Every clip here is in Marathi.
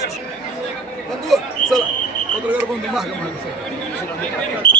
बंधू चला. पत्रकार बंधू माग माग.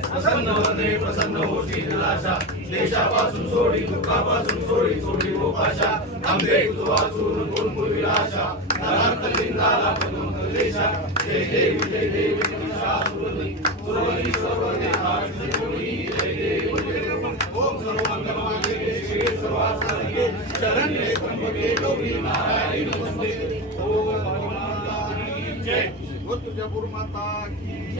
प्रसन्न वंदे प्रसन्न होती निराशा देशापासून सोडी दुःखापासून सोडी सोडी उपाशा आंबे वाचून गुणगुणी आशा नरांत लिंगाला पदम देशा. जय देवी जय देवी दिशा सुरली सुरली सर्वदे जय देवी ओम सर्वमंगल मांगल्ये शिवे सर्वासर्गे त्र्यंबके गौरी नारायणी नमस्ते. ओम सर्वमाता जय. तुझ्या माता की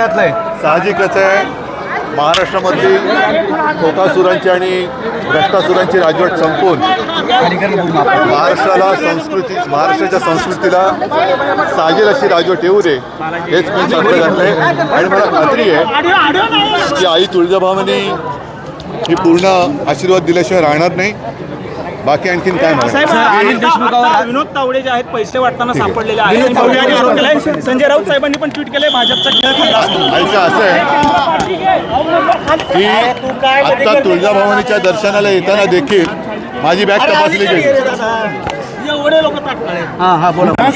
साहजिकच आहे. महाराष्ट्रामधली खोकासुरांची आणि भ्रष्टासुरांची राजवट संपून महाराष्ट्राला संस्कृती महाराष्ट्राच्या संस्कृतीला साजेल अशी राजवट येऊ दे हेच मी सांगतो घातलंय. आणि मला खात्री आहे की आई तुळजाभवानी ही पूर्ण आशीर्वाद दिल्याशिवाय राहणार नाही. बाकी आणखीन काय विनोद तावडे जे आहेत पैसे वाटताना सापडलेले आहेत. संजय राऊत साहेबांनी पण ट्विट केलंय भाजपचा खेळ असं आहे की आत्ता तुळजाभवानीच्या दर्शनाला येताना देखील माझी बॅग तपासली गेली. एवढे लोक ताटले हा हा बोला. हा,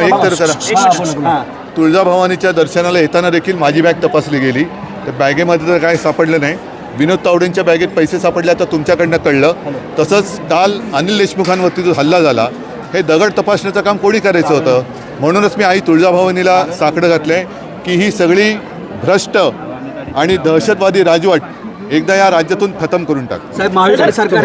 एक तर करा तुळजाभवानीच्या दर्शनाला येताना देखील माझी बॅग तपासली गेली. तर बॅगेमध्ये तर काय सापडलं नाही. विनोद तावडेंच्या बॅगेत पैसे सापडले आता तुमच्याकडनं कळलं. तसंच काल अनिल देशमुखांवरती जो हल्ला झाला हे दगड तपासण्याचं काम कोणी करायचं होतं? म्हणूनच मी आई तुळजाभवानीला साकडं घातलं आहे की ही सगळी भ्रष्ट आणि दहशतवादी राजवट एकदा या राज्यातून खतम करून टाक. साहेब महाविकास सरकार